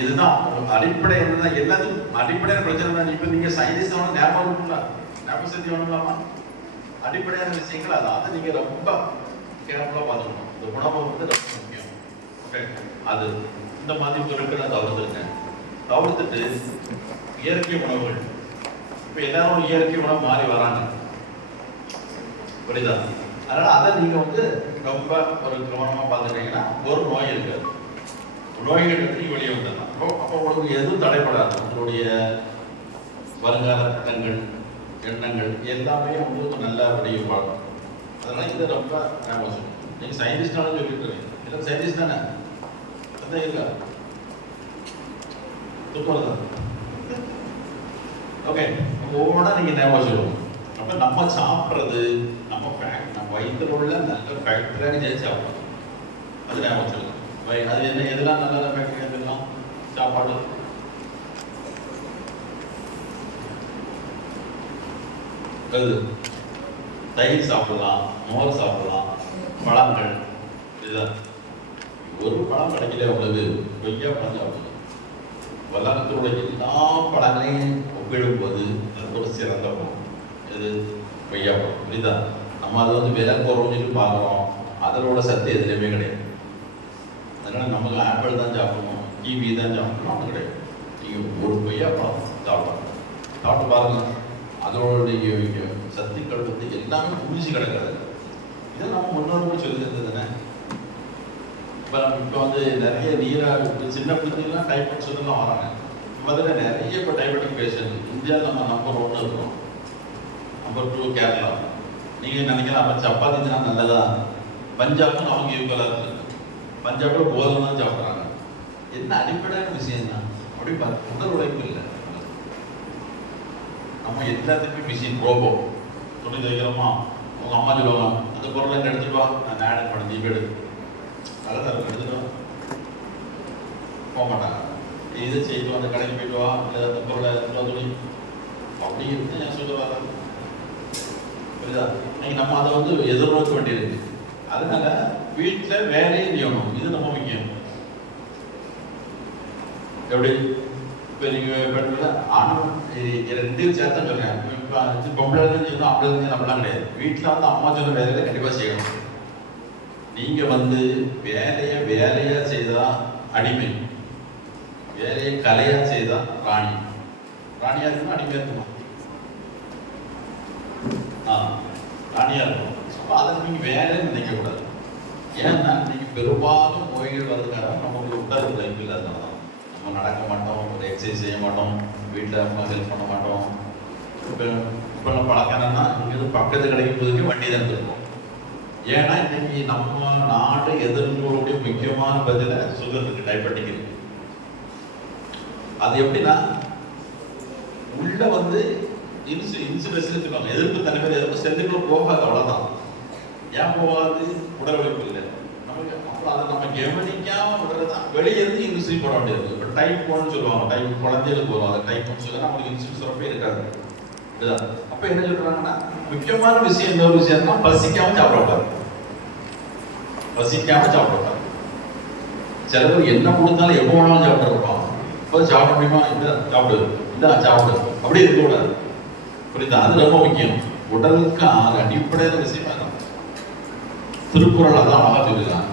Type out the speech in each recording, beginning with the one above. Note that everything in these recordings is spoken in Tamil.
இதுதான் அடிப்படை. என்னன்னா எல்லாத்துக்கும் அடிப்படையான பிரச்சனை தான். இப்போ நீங்க சயின்டிஸ்ட் ஞாபகம் இருக்குங்களா? ஞாபகம் சக்தி வேணுங்களாமா? அடிப்படையான விஷயங்கள் அதை நீங்க ரொம்ப கேர்ஃபுல்லா பார்த்துக்கணும். இந்த உணவு வந்து ரொம்ப முக்கியம். ஓகே, அது இந்த மாதிரி பொருட்களை தவிர்த்துட்டு இயற்கை உணவுகள். இப்போ எல்லாரும் இயற்கை உணவு மாறி வராங்க, புரியுதா? அதனால அதை நீங்க வந்து ரொம்ப ஒரு கவனமா பார்த்துட்டீங்கன்னா ஒரு நோய் இருக்காது. நோய்கள் எடுத்து வெளியே வந்துடலாம். அப்போ உங்களுக்கு எதுவும் தடைப்படாது. உங்களுடைய வருங்கால திட்டங்கள், எண்ணங்கள் எல்லாமே உங்களுக்கு நல்லா வெளியே வாழும். அதனால இதை ரொம்ப ஞாபகம். நீங்க சயின்டிஸ்டாலும் சொல்லிட்டு இருக்கீங்க, இல்லை சயின்டிஸ்ட் தானே? அதான் இருக்கா துப்புறதான். ஓகே, ஒவ்வொன்றா நீங்க ஞாபகம் சொல்லுவோம். அப்ப நம்ம சாப்பிட்றது நம்ம வயிற்றுல உள்ள நல்ல ஃபேக்டரியாக ஜெயிச்சு சாப்பிடணும். அது ஞாபகம் சொல்லுங்க. அது என்ன எதெல்லாம் நல்ல ஃபேக்டரி எதெல்லாம் சாப்பாடு? தயிர் சாப்பிடலாம், மோர் சாப்பிடலாம், பழங்கள். இதுதான். ஒரு பழம் கிடைக்கல உங்களுக்கு, கொய்யா பழம் சாப்பிடுங்க. உலகத்தோட எல்லா பழங்களையும் ஒப்பிடும்போது அது ஒரு சிறந்த பழம். இது கொய்யா பழம். புரியுதா? நம்ம அதை வந்து விலை குறைஞ்சிட்டு பார்க்குறோம், அதனோட சத்து எதுலையுமே கிடையாது. அதனால நமக்கு ஆப்பிள் தான் சாப்பிடணும், கிவி தான் சாப்பிடணும் அது கிடையாது. நீங்கள் ஒரு கொய்யா பழம் சாப்பிட்டு பாருங்க, அதோடைய சத்துக்கள் வந்து எல்லாமே குளிச்சு கிடக்கிறது. இதை நம்ம முன்னோர்கள் சொல்லி தந்தது தானே. இப்போ வந்து நிறைய நீராக சின்ன பிள்ளைங்கலாம் டைபாய்ட் சொல்லலாம் வராங்க. முதல்ல நிறைய இப்போ டயபெட்டிக் பேஷண்ட் இந்தியாவில் நம்ம நம்பர் 1 இருக்கிறோம், நம்பர் 2 கேரளா. நீங்கள் நினைக்கலாம் அப்போ சப்பாத்தி தான் நல்லதா? பஞ்சாப்னு அவங்க ஈக்குவலாக இருக்கு. பஞ்சாபில் கோதுமை தான் சாப்பிட்றாங்க. என்ன அடிப்படையான விஷயம் தான்? அப்படி பார்த்து உடல் உழைப்பு இல்லை. நம்ம எல்லாத்துக்கும் மிஷின், ரோபோ. துணி தைக்கிறோமா, உங்கள் அம்மா சொல்லுவாங்க அந்த பொருளை எடுத்துட்டு வா, நான் ஆட் பண்ண நீ போய்டு, நல்ல தரம் எடுத்துட்டு வா. போக மாட்டாங்க. இதை செய்து அந்த கடைக்கு போயிட்டு வா, இல்லை அந்த பொருளை துணி அப்படி இருந்து என் சொல்ல வர. புரியுதா? இன்னைக்கு நம்ம அதை வந்து எதிர்நோக்க வேண்டியிருக்கு. அதனால வீட்டில் வேலையை செய்யணும், இது ரொம்ப முக்கியம். எப்படி இப்போ நீங்கள் பெண்கள் ஆணும் 2 சேர்த்தா சொல்கிறேன். இப்போ பொம்பளை செய்யணும், அப்படி இருந்து அப்படிலாம் கிடையாது. வீட்டில் வந்து அம்மா சொன்ன வேலையை கண்டிப்பாக செய்யணும். நீங்கள் வந்து வேலையாக செய்தால் அடிமை, வேலையை கலையாக செய்தால் ராணி. ராணியாக இருக்கணும், அடிமையாக இருக்கணும். ராணியாக இருக்கணும். அதை நீங்கள் வேலைன்னு நினைக்கக்கூடாது. ஏன்னா நீங்கள் பெரும்பாலும் நோய்கள் வர்றதுக்காக நம்மளுக்கு உடல் உழைப்பு இல்லாதனால தான். நம்ம நடக்க மாட்டோம், ஒரு எக்ஸசைஸ் செய்ய மாட்டோம், வீட்டில் அம்மா ஹெல்ப் பண்ண மாட்டோம். இப்போ நம்ம பழக்கம்னா இங்கிருந்து பக்கத்து கடைக்கு போதுக்கு வண்டி தான் இருக்கும். ஏன்னா இன்னைக்கு நம்ம நாடு எதிர்கொள்ளக்கூடிய முக்கியமான பதில சுகருக்கு, டயபெட்டிக் இருக்கு. அது எப்படின்னா உள்ள வந்து இன்சுலின் சொல்லுவாங்க, எதிர்ப்பு தன்மை எதிர்ப்பு செல்லுக்குள்ள போகாது, அவ்வளவுதான். ஏன் போகாது? உடல் உழைப்பு இல்லை நமக்கு. அப்புறம் அதை நம்ம கவனிக்காம விடுறதுதான். வெளியே இருந்து இன்சுலின் போட வேண்டியது. இப்போ டைப் 1 சொல்லுவாங்க, டைப் குழந்தைகளுக்கு வரும். அதை டைப் 1 சொல்ல நம்மளுக்கு இன்சுலின் சுரப்பே இருக்காது. அப்ப என்ன சொல்றாங்கன்னா முக்கியமான விஷயம் என்ன ஒரு விஷயம்னா பசிக்காம சாப்பிடக்கூடாது. பசிக்காம சாப்பிடக்கூடாது. சில பேர் என்ன கொடுத்தாலும் எப்போ வேணாலும் சாப்பிட்டு இருப்பாங்க. இப்போ சாப்பிட முடியுமா? இந்த சாப்பிடு, இந்த சாப்பிடு, அப்படி இருக்கக்கூடாது. புரியுதா? அது ரொம்ப முக்கியம். உடலுக்கு அடிப்படையான விஷயமா தான். திருக்குறள் அதான் அழகா சொல்லிடலாம்.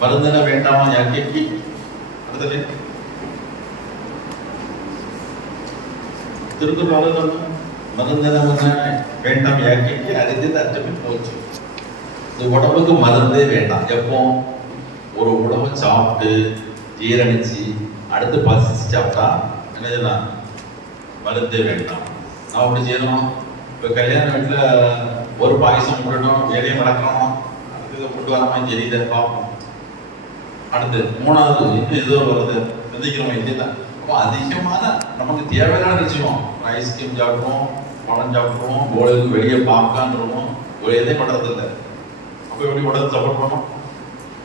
மருந்தென வேண்டாமா யாக்கி அடுத்தது திருக்குறள் மருந்தென வேண்டாம் யாக்கி அறிஞ்சது அச்சமே போச்சு. இந்த உடம்புக்கு மருந்தே வேண்டாம். எப்போ ஒரு உணவை சாப்பிட்டு ஜீரணிச்சு அடுத்து பசிச்சு சாப்பிட்டா என்ன செய்யலாம்? மருந்தே வேண்டாம். நான் அப்படி செய்யணும். இப்போ கல்யாண வீட்டில் ஒரு பாயசம் போடணும், வேலையை மறக்கணும், அடுத்தது கொண்டு வராம தெரியுத பார்ப்போம். அடுத்து 3வது இன்னும் ஏதோ வருது, சந்திக்கிறோம் இல்லையா? அப்போ அதிகமான நமக்கு தேவையான விஷயம். ஐஸ்கிரீம் சாப்பிடுவோம், பழம் சாப்பிடுவோம், போலுக்கு வெளியே பாப்கார்ன் ஒரு எதையும் பண்ணுறது இல்லை. அப்போ எப்படி உடம்பு சப்போர்ட் பண்ணணும்?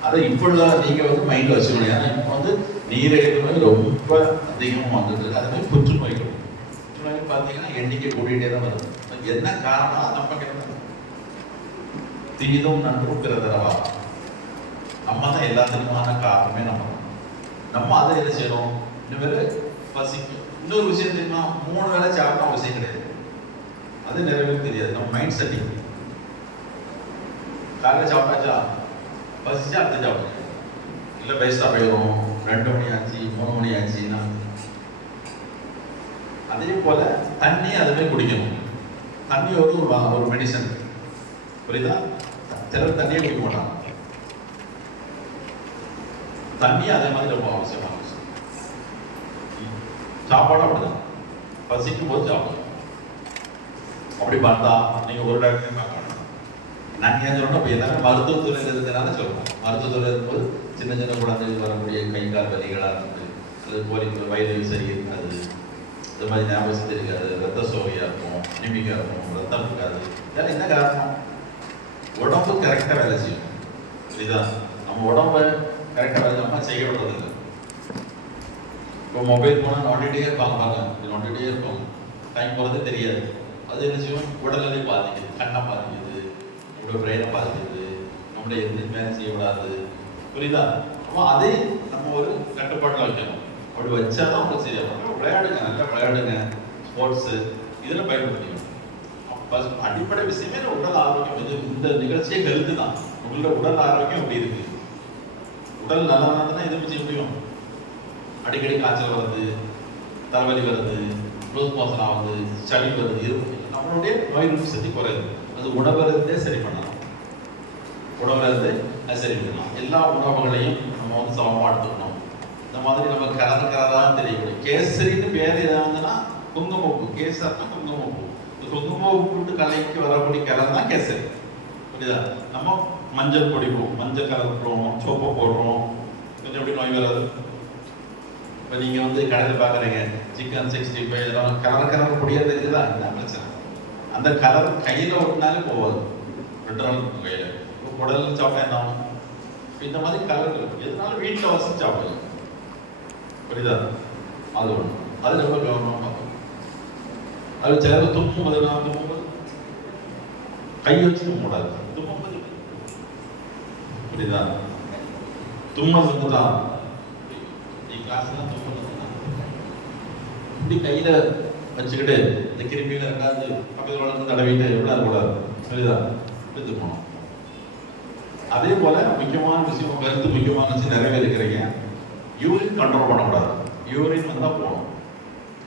அதை இப்போ நீங்கள் வந்து மைண்டில் வச்சுக்கணும். ஏன்னா இப்போ வந்து நீரிழிவு நோய் ரொம்ப அதிகமாக வந்துட்டு, அது மாதிரி புற்றுநோய்கள் பார்த்தீங்கன்னா எண்ணிக்கை கூட்டிகிட்டே தான் வருது. என்ன காரணம்? நம்ம கிட்ட தீதும் நன்றும் பிறதரவா. நம்ம தான் எல்லாத்துக்குமான காரணமே நம்ம. நம்ம அதை என்ன செய்யணும், இனிமேல் பசிக்கும். இன்னொரு விஷயம் தெரியுமா, 3 வேளை சாப்பிட்டா அவசியம் கிடையாது. அது நிறைய பேருக்கு தெரியாது. நம்ம மைண்ட் செட்டிங், காலையில் சாப்பிட்டாச்சா, பசிச்சா அடுத்த சாப்பிடுங்க, இல்லை வேஸ்டா போயிடும், 2 மணி ஆச்சு 3 மணி ஆச்சுன்னா. அதே போல தண்ணி அதுவே குடிக்கணும். தண்ணி ஒரு மெடிசன், புரியுதா? சிலர் தண்ணியே குடிக்க மாட்டாங்க. தண்ணி அதே மாதிரி ரொம்ப அவசியமான விஷயம். சாப்பாடு அப்படிதான், பசிக்கும் போது சாப்பிடணும். அப்படி பார்த்தா நீங்க ஒரு டாக்டரையும் பார்க்க வேண்டாம். நான் ஏன் சொல்லணும், இப்போ எல்லாமே மருத்துவத்துறையில் இருக்கிறனால சொல்லுவோம். மருத்துவத்துறையில் இருக்கும்போது சின்ன சின்ன குழந்தைகள் வரக்கூடிய கை கால் வலிகளாக இருக்குது, அல்லது போலி வயது சரி இருக்காது, இந்த மாதிரி ஞாபகம் இருக்காது, ரத்த சோகையாக இருக்கும், அனிமிக்காக இருக்கும், ரத்தம் இருக்காது. இதெல்லாம் என்ன காரணம்? உடம்பு கரெக்டாக வேலை செய்யும். புரியுதா? நம்ம உடம்பை கரெக்டாக வேலை நம்ம செய்ய விடுறது இல்லை. இப்போ மொபைல் போனால் நோண்டிகிட்டே இருப்பாங்க, நோண்டிகிட்டே இருப்பாங்க, டைம் போகிறதே தெரியாது. அது என்ன செய்யும், உடல்நிலை பாதிக்குது, கண்ணை பாதிக்குது, நம்மளோட பிரெயினை பாதிக்குது, நம்மளை எந்த வேலை செய்யக்கூடாது. புரியுதா? அப்போ அதே நம்ம ஒரு கட்டுப்பாட்டில் வைக்கணும். அப்படி வச்சா தான் உங்களுக்கு சரியாகும். விளையாடுங்க, நல்லா விளையாடுங்க, ஸ்போர்ட்ஸு இதில் பயன்படுத்திக்கணும். அடிப்படை விஷயமே உடல் ஆரோக்கியம். இது இந்த நிகழ்ச்சியே கருத்து தான். உங்களோட உடல் ஆரோக்கியம் அப்படி இருக்கு. உடல் நல்லா தான் எதுவும் செய்ய முடியும். அடிக்கடி காய்ச்சல் வருது, தலைவலி வருது, லூஸ் மோஷன் ஆகுது, சளி வருது, நம்மளுடைய நோய் எதிர்ப்பு சக்தி குறையுது. அது உணவருந்தே சரி பண்ணலாம். உணவருந்தே சரி பண்ணலாம். எல்லா உணவுகளையும் நம்ம வந்து சமமாக எடுத்துக்கணும். இந்த மாதிரி நம்ம கலராக தெரியக்கூடிய கேசரின்னு பேர் ஏதாவதுன்னா குங்குமப்பூ. கேசர்னா குங்குமப்பூ. குங்குமப்பூட்டு கலைக்கு வரக்கூடிய கலர் தான் கேசரி. புரியுதா? நம்ம மஞ்சள் பொடி மஞ்சள் கலர் போடுறோம், சோப்பை போடுறோம், கொஞ்சம் எப்படி நோய் வராது. இப்போ நீங்கள் வந்து கடையில் பார்க்குறீங்க சிக்கன் 65 இதெல்லாம் கலர் பொடியாக தெரியுதா? இதுதான் பிரச்சனை. அந்த கலர் கையில் ஒட்டினாலே போகாது, பெட்ரோல் கையில். இப்போ குடல் சாப்பிட்டா என்ன ஆகும்? இந்த மாதிரி கலர்கள் எதனால வீட்டில் வசதி சாப்பிடுங்க. புரியுதா? அது ஒன்று. அது ரொம்ப கவனமாக பார்க்கணும். அது சிலர் தும்மும்போது நான் தும்மும்போது கை வச்சு தும்மக்கூடாது. தும்மும்போது புரியுதா? தும்மல் வந்துதான் கிளாஸ்லாம் தும்மல் இப்படி கையில் வச்சுக்கிட்டு இந்த கிருமியில் ரெண்டாவது பக்கத்தில் வளர்ந்து தடவிட்டு எப்படி இருக்கக்கூடாது. புரியுதா? இப்படி தும்மணும். அதே போல முக்கியமான விஷயம், கருத்து முக்கியமான விஷயம் நிறைய பேர் இருக்கிறீங்க. யூரின் கண்ட்ரோல் பண்ணக்கூடாது. யூரின் வந்தால் போகணும்.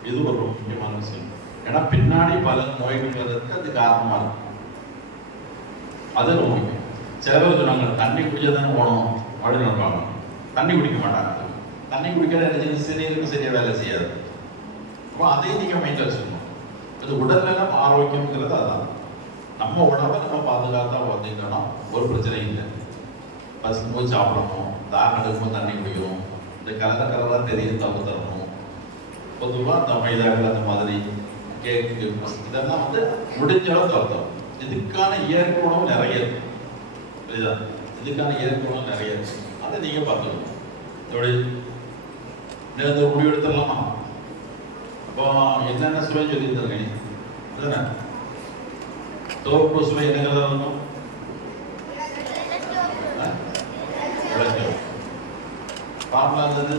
இது ஒரு முக்கியமான விஷயம். ஏன்னா பின்னாடி பல நோய்கள் வர்றதுக்கு அது காரணமாக இருக்கும். அது ரொம்ப முக்கியம். சில பேர் சொன்னாங்க தண்ணி குடிச்சா தானே போகணும் அப்படின்னு நினைப்பாங்க. தண்ணி குடிக்க மாட்டாங்க. தண்ணி குடிக்கிற என்ன சிறியருக்கு சரியாக வேலை செய்யாது. அப்போ அதையும் நீங்கள் மைண்டில் வச்சுக்கணும். அது உடல்நலம் ஆரோக்கியங்கிறது அதான். நம்ம உடம்பை நம்ம பாதுகாத்தா பார்த்தீங்கன்னா ஒரு பிரச்சனையும் இல்லை. பசிக்கும்போது சாப்பிடணும், தாகம் எடுக்கும்போது தண்ணி குடிக்கணும், இந்த கலராக தெரியும் தவிர்த்தரணும். பொதுவாக அந்த மைதாக்கள் அந்த மாதிரி கேக்கு இதெல்லாம் வந்து முடிஞ்ச அளவு தவிர்த்தரும். இதுக்கான இயற்கை உணவு நிறைய இருக்கு. புரியுதா? இதுக்கான இயற்கை உணவு நிறைய இருக்கு. அதை நீங்கள் பார்த்துக்கணும். தொழில் நேரத்தை முடிவு எடுத்துடலாமா? அப்போ என்னென்ன சுவை சொல்லியிருந்தாங்க அதுதானே? தோப்பு சுவை என்னங்கிறத இருக்கும். பாம்பலாம் இருந்தது.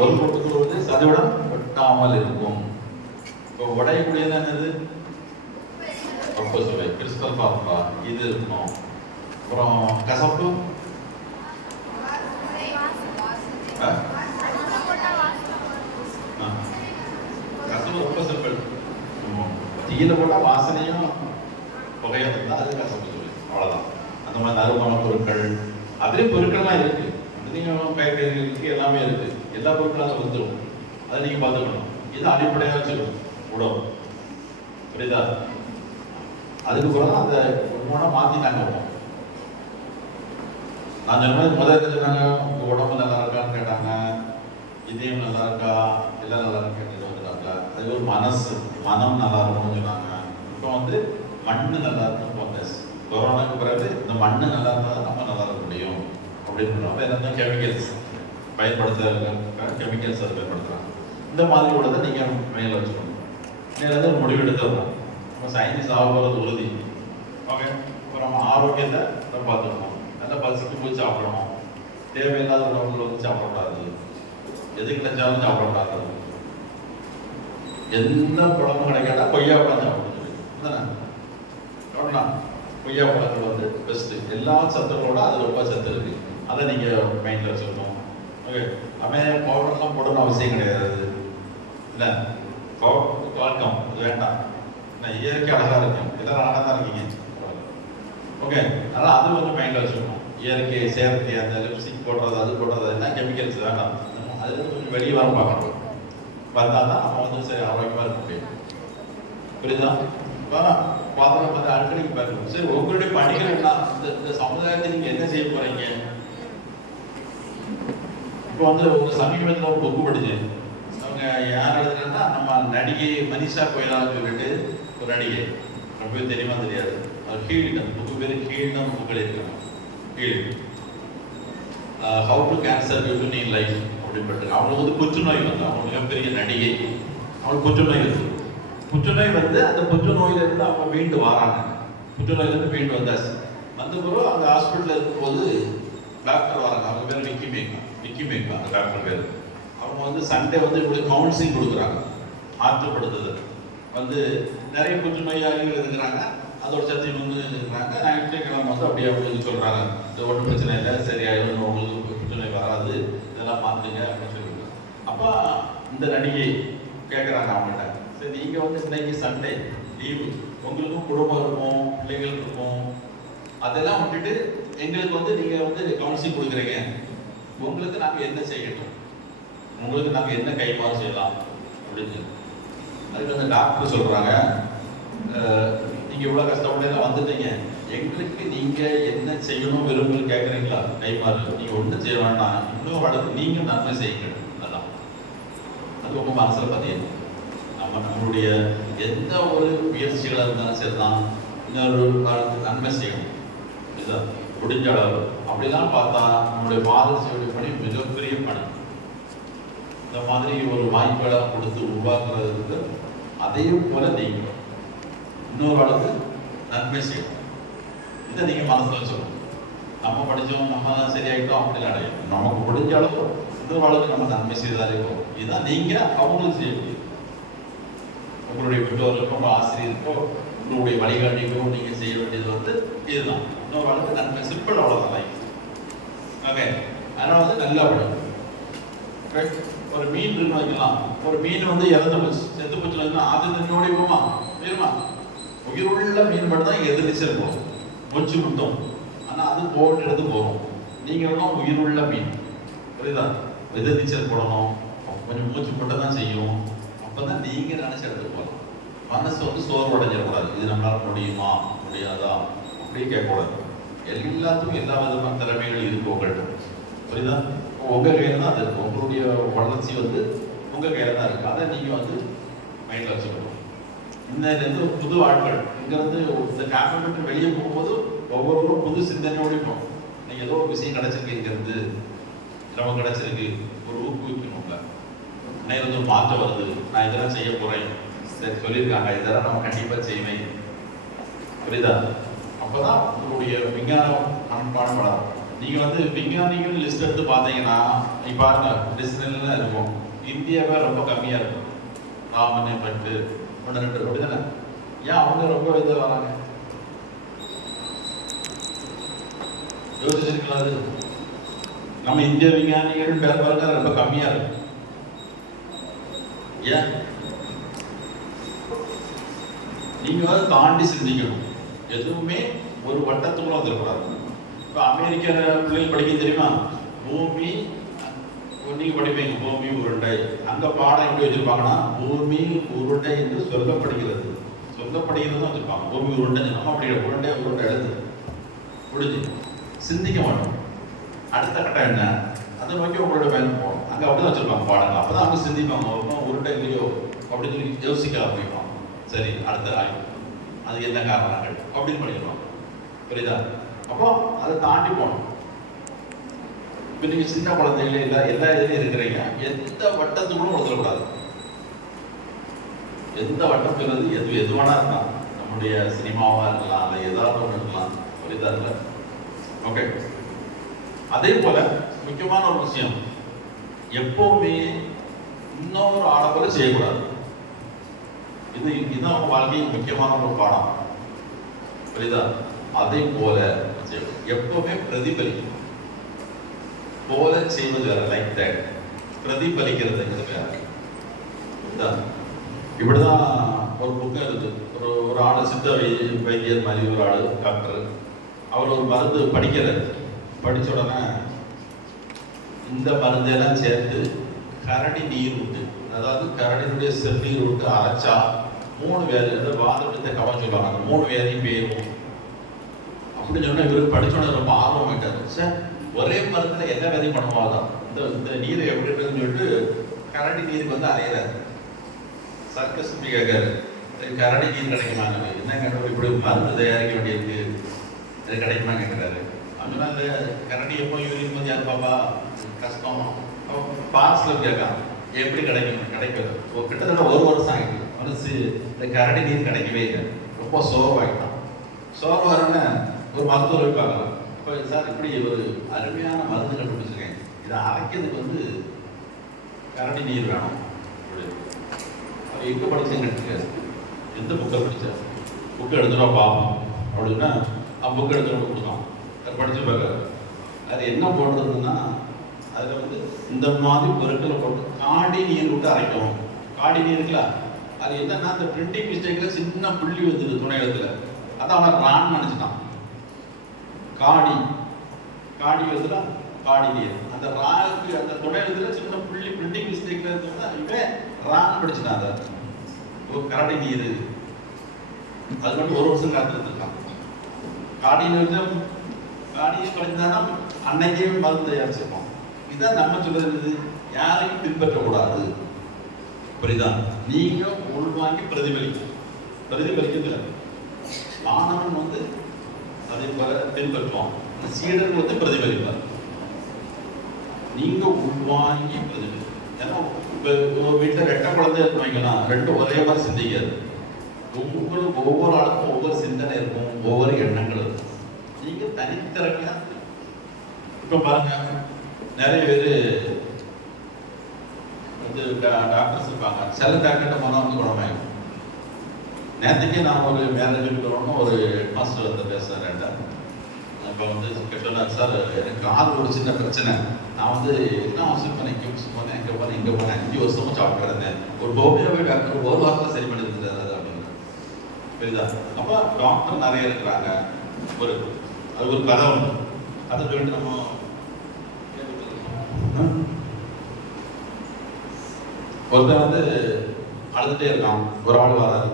ஒரு போட்டுக்கொள்வது சதையுடன் ஒட்டாமல் இருக்கும். இப்போ உடையக்கூடியது என்னது? ரொம்ப சுவை, கிறிஸ்டல் பாம்பா இது இருக்கும். அப்புறம் கசப்பு கசப்பு ரொம்ப சிம்பிள். தீயில போட்டால் வாசனையும் புகையும் இருந்தால் அது கசப்பு சுவை. அவ்வளோதான். அந்த மாதிரி நறுமண பொருட்கள் அதுலேயும் பொருட்கள்லாம் இருக்கு. அதுலேயும் பேக்கரி இருக்கு, எல்லாமே இருக்கு. எல்லா பொருட்களும் அதை வந்துடும். அதை நீங்கள் பார்த்துக்கணும். இது அடிப்படையாக வச்சுக்கணும் உடம்பு. புரியுதா? அதுக்கு பிறகு அந்த உணவை மாற்றிட்டாங்க. நான் சொன்னது முதல்ல சொன்னாங்க உங்கள் உடம்பு நல்லா இருக்கான்னு கேட்டாங்க, இதயம் நல்லா இருக்கா, எல்லாம் நல்லா இருக்கான்னு வந்துட்டாங்க. அது ஒரு மனம் நல்லா இருக்கும்னு சொன்னாங்க. இப்போ வந்து மண் நல்லா இருக்குன்னு போங்க. கொரோனாக்கு பிறகு இந்த மண் நல்லா இருந்தால் நம்ம நல்லா இருக்க முடியும் அப்படின்னு வேற கெமிக்கல்ஸ் கெமிக்கல்ஸ் அதை பயன்படுத்துகிறாங்க. இந்த மாதிரி உள்ளதை நீங்கள் மேலே வச்சுக்கணும். மேலே ஒரு முடிவு எடுத்துடலாம். நம்ம சயின்ஸ் ஆக போகிறது உறுதி. ஓகே. இப்போ நம்ம ஆரோக்கியத்தை பார்த்துக்கணும். நல்லா பசிக்கும் போது சாப்பிடணும், தேவையில்லாத உணவுகள் வந்து சாப்பிடக்கூடாது, எது கிடைச்சாலும் சாப்பிடக்கூடாது, எந்த பழமும் கிடைக்காட்டா கொய்யா பழம் சாப்பிடணும். கொய்யா பழங்கள் வந்து பெஸ்ட்டு, எல்லா சத்துக்களோட அது ரொம்ப சத்து இருக்கு, அதை நீங்கள் மைண்டில் வச்சுக்கணும். ஓகே, அவன் பவுடர்லாம் போடணும் அவசியம் கிடையாது, இல்லை பவுடர் வழக்கம் அது வேண்டாம். இயற்கை அழகாக இருக்கும், எல்லாரும் அழகாக தான் இருக்கீங்க. ஓகே, அதனால் அது வந்து மைண்டில் வச்சுக்கணும். இயற்கை செயற்கை அந்த லிப்ஸ்டிக் போடுறது அது போடுறது எல்லாம் கெமிக்கல்ஸ் வேண்டாம், அது கொஞ்சம் வெளியே வர பார்க்கணும். வந்தால் தான் நம்ம வந்து சரி ஆரோக்கியமாக இருக்க முடியும். புரியுதா? பாத்திரம் பார்த்து அடிக்கடி பார்க்கணும். சரி, உங்களுடைய பணிகள் என்ன? இந்த சமுதாயத்தை நீங்கள் என்ன செய்ய போறீங்க? இப்போ வந்து ஒரு சமீபத்தில் ஒரு புக்கு படிச்சேன். அவங்க யார் எழுதுனா நம்ம நடிகை மனிஷா கோயலான்னு சொல்லிட்டு ஒரு நடிகை, ரொம்ப பேர் தெரியுமா தெரியாது, அது கீழ், அந்த புக்கு பேர் கீழ்னு புக்கில் இருக்காங்க. கீழ் how to cancer due to need life அப்படின்ட்டு. அவங்களுக்கு வந்து புற்றுநோய் வந்து, அவங்க மிகப்பெரிய நடிகை, அவங்களுக்கு புற்றுநோய் இருக்குது. புற்றுநோய் வந்து அந்த புற்றுநோயிலிருந்து அவங்க மீண்டு வராங்க. புற்றுநோயிலிருந்து மீண்டு வந்தாச்சு. வந்த பிறகு அந்த ஹாஸ்பிட்டலில் இருக்கும்போது டாக்டர் வராங்க, அவங்க பேர் விக்கி மேக்கா அந்த டாக்டர் பேர். அவங்க வந்து சண்டே வந்து இவங்களுக்கு கவுன்சிலிங் கொடுக்குறாங்க, ஆற்றுப்படுத்துதல் வந்து நிறைய புற்றுநோயாளிகள் இருக்கிறாங்க, அதோட சக்தி வந்து இருக்கிறாங்க. ஞாயிற்றுக்கிழமை வந்து அப்படியே அவங்களுக்கு சொல்கிறாங்க, இது ஒன்றும் பிரச்சனை இல்லை, சரியாயிடும், உங்களுக்கு புற்றுநோய் வராது, இதெல்லாம் மாற்றுங்க அப்படின்னு சொல்லியிருக்காங்க. அப்போ இந்த நடிகை கேட்குறாங்க அவங்கள்ட்ட, சரி நீங்கள் வந்து இன்னைக்கு சண்டே லீவு, உங்களுக்கும் குடும்பம் இருக்கும், பிள்ளைகள் இருக்கும், அதெல்லாம் விட்டுட்டு எங்களுக்கு வந்து நீங்கள் வந்து கவுன்சிலிங் கொடுக்குறீங்க, உங்களுக்கு நாங்கள் என்ன செய்யணும், உங்களுக்கு நாங்கள் என்ன கைமாறு செய்யலாம் அப்படின்னு. அதுக்கு அந்த டாக்டர் சொல்கிறாங்க, நீங்கள் இவ்வளோ கஷ்டப்பட்டு வந்துட்டீங்க, எங்களுக்கு நீங்கள் என்ன செய்யணும் விரும்புன்னு கேட்குறீங்களா கைமாறு, நீங்கள் ஒன்றும் செய்ய வேண்டாம், இன்னொரு இடத்துக்கு நீங்கள் நன்மை செய்யுங்க. அதான் அது உங்கள் மனசில் பார்த்தீங்க. நம்மளுடைய எந்த ஒரு முயற்சிகளாக இருந்தாலும் சரிதான், இன்னொரு காலத்துக்கு நன்மை செய்யணும். இதுதான் முடிஞ்ச அளவு. அப்படிலாம் பார்த்தா நம்மளுடைய பாரதிய பணி மிகப்பெரிய பணி. இந்த மாதிரி ஒரு வாய்ப்புகளை கொடுத்து உருவாக்குறதுக்கு அதையும் போல நீங்கள் இன்னொரு அளவுக்கு நன்மை செய்யணும். இதை நீங்கள் மனசில் சொல்லணும். நம்ம படித்தோம், நம்ம தான் சரியாயிட்டோம் அப்படின்னு அடையும். நமக்கு முடிஞ்ச அளவு இன்னொரு அளவுக்கு நம்ம நன்மை செய்தாலே போகும். இதுதான் நீங்கள் அவங்களுக்கு செய்ய முடியும். உங்களுடைய பெற்றோருக்கோ, உங்கள் ஆசிரியருக்கோ, உங்களுடைய வழிகாட்டிக்கோ நீங்கள் செய்ய வேண்டியது வந்து இதுதான். இன்னொரு அளவுக்கு நன்மை, சிம்பிள், அவ்வளோதான் லைஃப். ஓகே, அதனால் வந்து நல்லா விடும். ஒரு மீன் இருக்குன்னு வைக்கலாம், ஒரு மீன் வந்து இறந்து போச்சு, செத்து போச்சு, அது தண்ணியோட போமா வேணுமா? உயிருள்ள மீன் மட்டும் தான் எதிர்நீச்சல் போகும், மூச்சு முட்டும், ஆனால் அது போட்டு போகும். நீங்களும் உயிருள்ள மீன், புரியுதா? எதிர்நீச்சல் போடணும், கொஞ்சம் மூச்சு மட்டும் தான் செய்யும். அப்போதான் நீங்கள் நினச்ச இடத்துக்கு போகலாம். மனசு வந்து சோர்வு அடைஞ்சிடக்கூடாது, இது நம்மளால் முடியுமா முடியாதா அப்படி கேட்கக்கூடாது. எல்லாத்துக்கும் எல்லா விதமான திறமைகள் இருக்கு உங்கள்கிட்ட, புரியுதா? உங்கள் கையில் தான் அது இருக்குது. உங்களுடைய வளர்ச்சி வந்து உங்கள் கையில் தான் இருக்குது. அதை நீங்கள் வந்து மைண்டில் வச்சுக்கணும். இன்னிலேருந்து புது ஆட்கள் இங்கேருந்து இந்த கேம்பை விட்டு வெளியே போகும்போது ஒவ்வொருவரும் புது சிந்தனையோடு இருக்கும். நீங்கள் ஏதோ ஒரு விஷயம் கிடச்சிருக்கு, இங்கேருந்து நமக்கு கிடச்சிருக்கு, ஒரு ஊக்குவிக்கணும்ல. இன்னைக்கு வந்து ஒரு மாற்றம் வருது, நான் இதெல்லாம் செய்ய போகிறேன், சரி சொல்லியிருக்காங்க, இதெல்லாம் நம்ம கண்டிப்பாக செய்வேன், புரியுதா? அப்போ தான் உங்களுடைய விஞ்ஞானம் மனப்பாடம் வளரும். நீங்கள் வந்து விஞ்ஞானிகள் லிஸ்ட் எடுத்து பார்த்தீங்கன்னா, நீங்கள் பாருங்கள், டிஸ்னெல்லாம் இருக்கும், இந்தியாவே ரொம்ப கம்மியாக இருக்கும். ராமன் பட்டு 1-2 அப்படி தானே? ஏன் அவங்க ரொம்ப இதாக வராங்க? யோசிச்சிருக்கலாம். அது நம்ம இந்திய விஞ்ஞானிகள் பேர் பாருங்க ரொம்ப கம்மியாக இருக்கும். ஏன்? நீங்கள் வந்து தாண்டி சிந்திக்கணும். எதுவுமே ஒரு வட்டத்துக்குள்ள வந்துடக்கூடாது. இப்போ அமெரிக்க பிள்ளைகள் படிக்க தெரியுமா? பூமி, நீங்கள் படிப்பீங்க பூமி உருண்டை, அங்கே பாடம் எப்படி வச்சுருப்பாங்கன்னா பூமி உருண்டை என்று சொல்லப்படுகிறது தான் வச்சுருப்பாங்க. பூமி உருண்டை, நம்ம அப்படி உருண்டை எழுது முடிஞ்சு சிந்திக்க மாட்டோம். அடுத்த கட்டம் என்ன, அதை நோக்கி உங்களோட வேலை போகணும். அங்கே அப்படி தான் வச்சுருப்பாங்க பாடங்கள். அப்போ தான் அவங்க சிந்திப்பாங்க, உருண்டை இல்லையோ அப்படின்னு சொல்லி யோசிக்க ஆரம்பிப்பாங்க. சரி, அடுத்த ஆய்வு அதுக்கு என்ன காரணங்கள் அப்படின்னு பண்ணிடுவாங்க, புரியுதா? அப்போ அதை தாண்டி போகணும். இப்போ நீங்கள் சின்ன குழந்தைகளே இல்லை, எல்லா இதுலையும் இருக்கிறீங்க, எந்த வட்டத்துக்குள்ளும் கொடுத்துடக்கூடாது. எந்த வட்டம் சொல்றது எதுவானா இருக்கலாம், நம்முடைய சினிமாவாக இருக்கலாம், இல்லை ஏதாவது ஒன்று இருக்கலாம், புரியுதா? இல்லை ஓகே. அதே போல முக்கியமான ஒரு விஷயம், எப்பவுமே இன்னொரு ஆளை போல செய்யக்கூடாது. இதுதான் அவங்க வாழ்க்கையில் முக்கியமான ஒரு பாடம். புரியுதா? அதே போல எப்பவுமே பிரதிபலிக்கும். போல செய்வது வேற, லைக் தட். பிரதிபலிக்கிறதுங்கிறது வேற. இப்படிதான் ஒரு புக்கு இருக்கு. ஒரு ஆள் சித்த வைத்தியர் மாதிரி ஒரு ஆள் டாக்டர், அவர் ஒரு மருந்து படிக்கிறார். படிச்ச உடனே இந்த மருந்தெல்லாம் சேர்த்து கரடி நீர் விட்டு, அதாவது கரடினுடைய செந்நீர் விட்டு அரைச்சா 3 வியாதி, வாத பித்த கவனம் சொல்லுவாங்க, அந்த 3 வியாதியும் போயிடும் அப்படின்னு சொன்னா இவருக்கு படிச்சோட ரொம்ப ஆர்வம் ஆயிட்டாரு. சார், ஒரே மருந்துல என்ன வியாதி பண்ணுவாதான், இந்த நீரை எப்படி இருக்குன்னு சொல்லிட்டு கரடி நீருக்கு வந்து அலையிறாரு. சர்க்கஸ் கேட்காரு, கரடி நீர் கிடைக்குமாங்க, என்ன கேட்ட இப்படி மருந்து தயாரிக்க வேண்டியிருக்கு, அது கிடைக்குமா கேட்கிறாரு. அதனால கரடி எப்போ யூரின் வந்து யார் பாப்பா, கஷ்டம். பார்சல் கேட்கான், எப்படி கிடைக்கும் கிட்டத்தட்ட 1 வருஷம் ஆகிட்டு மனசு இந்த கரடி நீர் கிடைக்கவே இல்லை. ரொம்ப சோர்வாகிட்டான். சோர்வாருன்னு ஒரு மருத்துவர் பார்க்கலாம். இப்போ சார், இப்படி ஒரு அருமையான மருந்து கண்டுபிடிச்சிருக்கேன், இதை அரைக்கிறதுக்கு வந்து கரடி நீர் வேணும். அவர் எங்கே படிச்சுங்க, எந்த புக்கை படித்தார், புக்கை எடுத்துட்டா பார்ப்போம் அப்படின்னா புக்கை எடுத்துட்டு கொடுத்தான். அது படித்து பார்க்காரு. அது என்ன போடுறதுன்னா, அதில் வந்து இந்த மாதிரி பொருட்களை போட்டு காடி நீர் விட்டு அரைக்கணும். காடி நீர் இருக்குல்ல, அது என்னன்னா அந்த பிரிண்டிங் மிஸ்டேக்கில் சின்ன புள்ளி வந்துது துணை இடத்துல, அதான் அவனை ரான் நினச்சிட்டான். காடி வருதுல, காடி நீர், அந்த ராக்கு அந்த துணை இடத்துல சின்ன புள்ளி பிரிண்டிங் மிஸ்டேக்கில் இருந்தோம்னா இவன் ரான் படிச்சுட்டான். அதை கரடி நீர் அது மட்டும் 1 வருஷம் காத்திருந்துருக்கான். காடி நீர் காடியை படிச்சுதானா அன்னைக்கே மருந்து தயாரிச்சிருப்போம். இதான் நம்ம சொல்றது, யாரையும் பின்பற்றக்கூடாது. புரியுதா? நீங்க உள்வாங்கி பிரதிபலிக்கிறது. மாணவன் வந்து அதே போல பின்பற்றுவான், சீடர்கள் வந்து பிரதிபலிப்பார். நீங்க உள்வாங்கி பிரதிபலி. ஏன்னா இப்போ வீட்டில் 2 குழந்தை இருக்குவீங்கன்னா 2 ஒரே மாதிரி சிந்திக்காது. ஒவ்வொரு ஆளுக்கும் ஒவ்வொரு சிந்தனை இருக்கும், ஒவ்வொரு எண்ணங்கள் இருக்கும். நீங்க தனித்திறமையா இப்ப பாருங்க, நிறைய பேர் வந்து டாக்டர்ஸ் இருப்பாங்க. சில டாக்டர்கிட்ட மனம் வந்து குணமாயிடும். நேற்றுக்கே நான் ஒரு மேனேஜர் போகிறோம்னு ஒரு மாஸ்டர் வந்து பேசுகிறேன். இப்போ வந்து சொன்னார், சார் எனக்கு காது ஒரு சின்ன பிரச்சனை, நான் வந்து என்ன ஹாஸ்பிட்டல் போனேன், இங்கே போனேன் 5 வருஷமும் சாப்பிட்டு இருந்தேன். ஒரு ஹோமியோபதி டாக்டர் 1 வாரத்தில் சரி பண்ணி தந்துட்டாரு அப்படின்னு. புரியுதா? அப்போ டாக்டர் நிறைய இருக்கிறாங்க. அது ஒரு கதை ஒன்று, அதை சொல்லிட்டு நம்ம ஒருத்தர் வந்து அழுதுகிட்டே இருக்கான். ஒரு ஆள் வராது,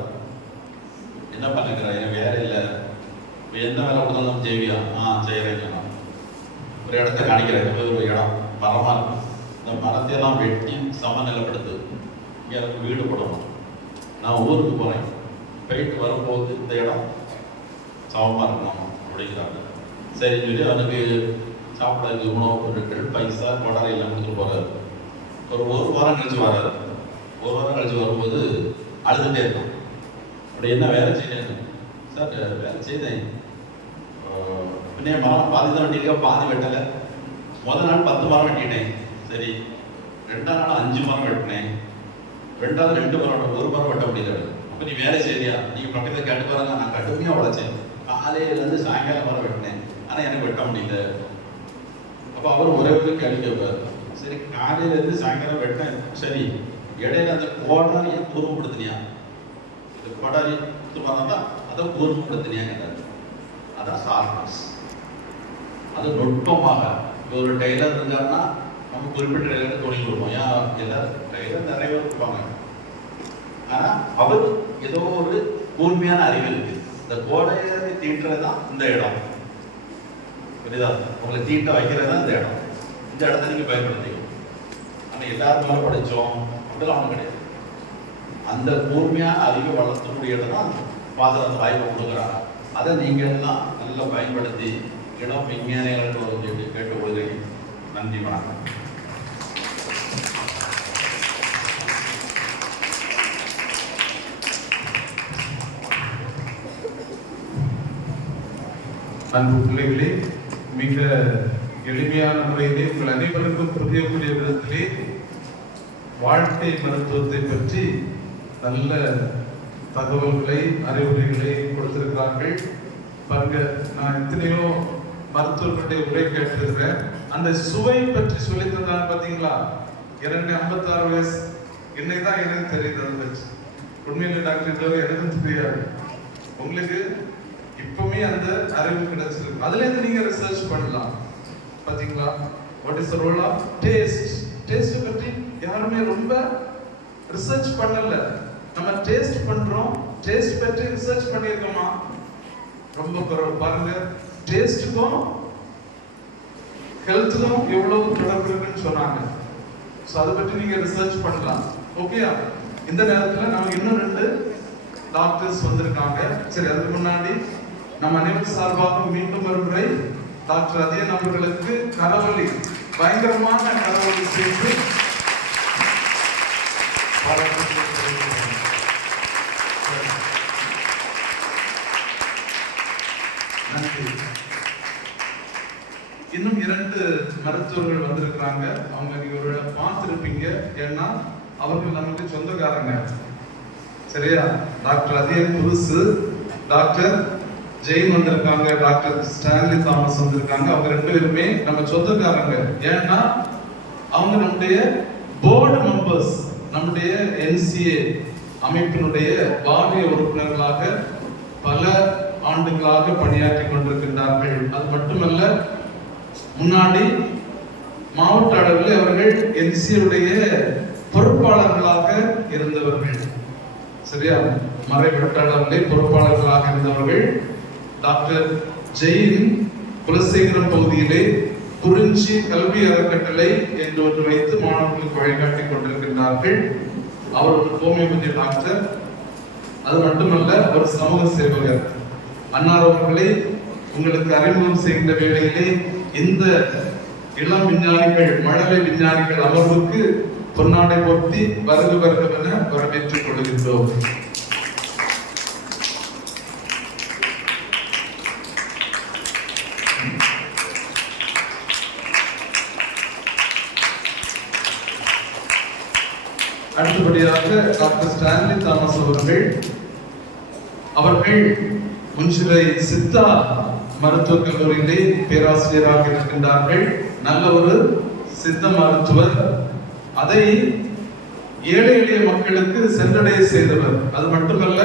என்ன பண்ணுங்கிற, எனக்கு வேற இல்லை, என்ன வேலை கொடுத்தாலும் செய்வியா? செய்கிறேன். ஒரு இடத்த காணிக்கிறேன், ஒரு இடம் மரமாக இருக்கும். இந்த மரத்தையெல்லாம் வெட்டி சமநிலைப்படுத்து, இங்கே எனக்கு வீடு போடணும். நான் ஊருக்கு போகிறேன், போயிட்டு வரும்போது இந்த இடம் சமமாக இருக்கணும் அப்படிங்கிறாங்க. சரின்னு சொல்லி அவனுக்கு சாப்பிட்றதுக்கு உணவு பொருட்கள், பைசா, கொடரை எல்லாம் கொடுத்துட்டு போகிறாரு. ஒரு வாரம் கழிச்சு வராது. 1 வாரம் கழிச்சு வரும்போது அழுதுகிட்டே இருக்கும். அப்படி என்ன வேலை செய்யணும்? சார், வேலை செய்தேன், பின்னே மரம் பாதி தான் வெட்டியிருக்கா, பாதி வெட்டலை. முதல் நாள் 10 மரம் வெட்டிட்டேன், சரி. 2ஆம் நாள் 5 மரம் வெட்டினேன். 2வது 2 மரம், 1 மரம் வெட்ட முடியல. அப்போ நீ வேலை செய்யறியா? நீங்கள் பக்கத்தில் கேட்டு பாருங்க, நான் கடுமையாக உழைச்சேன், காலையிலேருந்து சாயங்காலம் மரம் வெட்டினேன், ஆனால் எனக்கு வெட்ட முடியல. அப்போ அவர் ஒரே ஒரு கேள்வி கேட்பார், சரி காலையிலேருந்து சாயங்காலம் வெட்டேன், சரி இடையில அந்த கோடாரியை கூர்மைப்படுத்தினியா? இந்த கோடாரி பார்த்தா அதை கூர்மைப்படுத்தினியா கேட்டார். அதான் ஷார்ப்னஸ். அது நுட்பமாக. இப்போ ஒரு டெய்லர் இருக்காருன்னா நம்ம குறிப்பிட்ட டெய்லர் துணி கொடுப்போம். ஏன் எல்லாரும் டெய்லர் நிறைய பேர் இருப்பாங்க, ஆனால் அவர் ஏதோ ஒரு கூர்மையான அறிவு இருக்கு. இந்த கோடையை தீட்டுறது தான் இந்த இடம். புரியுதா? உங்களை தீட்ட வைக்கிறது தான் இந்த இடம். இந்த இடத்த நீங்க பயன்படுத்திக்கணும். ஆனால் எல்லாரும் மேலே படித்தோம் அப்படிலாம் ஒன்றும் கிடையாது. அந்த கூர்மையான அறிவை வளர்த்தக்கூடிய இடம் தான் ஃபாதர் அந்த வாய்ப்பை கொடுக்குறாங்க. அதை நீங்கள் எல்லாம் நல்லா பயன்படுத்தி இடம் விஞ்ஞானிகளுக்கு ஒரு கேட்டுக்கொள்கிறேன். நன்றி, வணக்கம். அன்பு பிள்ளைகளே, மிக எளிமையான முறையிலே உங்கள் அனைவருக்கும் புரியக்கூடிய விதத்திலே வாழ்க்கை மருத்துவத்தை பற்றி நல்ல தகவல்களை அறிவுரைகளை கொடுத்திருக்கிறார்கள். பாருங்க, நான் எத்தனையோ மருத்துவர்களுடைய உரை கேட்டிருக்கிறேன். அந்த சுவை பற்றி சொல்லி தந்தாங்க பாத்தீங்களா? 56 வயசு இன்னைக்குதான் எனக்கு தெரியுது. உண்மையில டாக்டர் இதுவரை எனக்கும் தெரியாது. உங்களுக்கு இப்பவுமே அந்த அறிவு கிடைச்சிருக்கு. அதுல இருந்து நீங்க ரிசர்ச் பண்ணலாம். பாத்தீங்களா? What is the role of taste? Taste பற்றி யாருமே ரொம்ப ரிசர்ச் பண்ணல. நம்ம டேஸ்ட் பண்றோம். டேஸ்ட் பற்றி ரிசர்ச் பண்ணிருக்கோமா? ரொம்ப குறைவு. பாருங்க, டேஸ்டுக்கும் ஹெல்த்துக்கும் எவ்வளவு தொடர்பு இருக்குன்னு சொன்னாங்க. சோ அதை பற்றி நீங்க ரிசர்ச் பண்ணலாம். ஓகேயா? இந்த நேரத்துல நமக்கு இன்னும் 2 டாக்டர்ஸ் வந்திருக்காங்க. சரி, அதுக்கு முன்னாடி நம்ம அனைவரும் சார்பாக மீண்டும் ஒரு முறை டாக்டர் அதியன் அவர்களுக்கு கரவொலி, பயங்கரமான கரவொலி சேர்த்து நன்றி. இன்னும் 2 மருத்துவர்கள் வந்திருக்கிறாங்க. அவங்க நீங்க ஒரு பார்த்திருப்பீங்க. ஏன்னா அவர்கள் நமக்கு சொந்தக்காரங்க. சரியா? டாக்டர் அதியன் புதுசு, டாக்டர் ஜெயின் வந்திருக்காங்க, டாக்டர் ஸ்டான்லி தாமஸ் வந்திருக்காங்க. அவங்க 2 பேருமே நம்ம சொந்தக்காரங்க. ஏன்னா அவங்க நம்முடைய போர்டு மெம்பர்ஸ், நம்முடைய NCA அமைப்பினுடைய வாரிய உறுப்பினர்களாக பல ஆண்டுகளாக பணியாற்றி கொண்டிருக்கின்றார்கள். அது மட்டுமல்ல, முன்னாடி மாவட்ட அளவில் அவர்கள் NCA பொறுப்பாளர்களாக இருந்தவர்கள். சரியா? மறைவட்ட அளவில் பொறுப்பாளர்களாக இருந்தவர்கள். டாக்டர் ஜெயின் குலசேகரம் பகுதியிலே குறிஞ்சி கல்வி அறக்கட்டளை என்று ஒன்று வைத்து மாணவர்களுக்கு வழிகாட்டி கொண்டிருக்கின்றார்கள். அவர் ஒரு ஹோமியோபதி டாக்டர். அது மட்டுமல்ல, ஒரு சமூக சேவகர். அன்னார் அவர்களை உங்களுக்கு அறிமுகம் செய்கின்ற வேளையிலே இந்த இளம் விஞ்ஞானிகள், மழலை விஞ்ஞானிகள் அமர்வுக்கு பொன்னாடை போர்த்தி வருக வருகவென வரவேற்றுக் கொள்கின்றோம். அடுத்தபடியாக டாக்டர் ஸ்டான்லி தாமஸ் அவர்கள் முன்சிறை சித்தா மருத்துவக் கல்லூரியிலே பேராசிரியராக இருக்கின்றார்கள். நல்ல ஒரு சித்த மருத்துவர். அதை ஏழை எளிய மக்களுக்கு சென்றடைய செய்தவர். அது மட்டுமல்ல,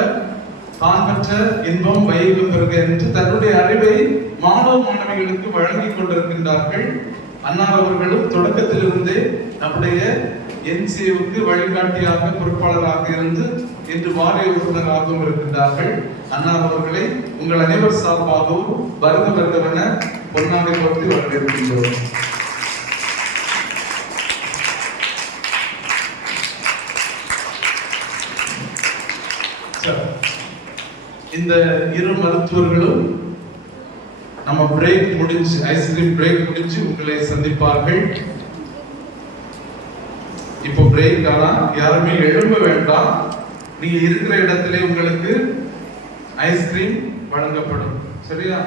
தான் பெற்ற இன்பம் வையகம் பெறுக என்று தன்னுடைய அறிவை மாணவ மாணவிகளுக்கு வழங்கிக் கொண்டிருக்கின்றார்கள். அன்னார் அவர்களும் தொடக்கத்திலிருந்தே நம்முடைய NCAவுக்கு வழிகாட்டியாக, பொறுப்பாளராக இருந்து இன்று வாரிய உறுப்பினராகவும் இருக்கின்றார்கள். அன்னார் அவர்களை உங்கள் அனைவர் சார்பாகவும் வருக வருகவென பொன்னாடை போர்த்தி வரவேற்கின்றோம். இந்த 2 மருத்துவர்களும் நம்ம பிரேக் முடிஞ்சு, ஐஸ்கிரீம் பிரேக் முடிஞ்சு உங்களை சந்திப்பார்கள். இப்போ பிரேக் ஆனா யாருமே எழும்ப வேண்டாம். நீங்க இருக்கிற இடத்திலே உங்களுக்கு ஐஸ்கிரீம் வழங்கப்படும். சரியா?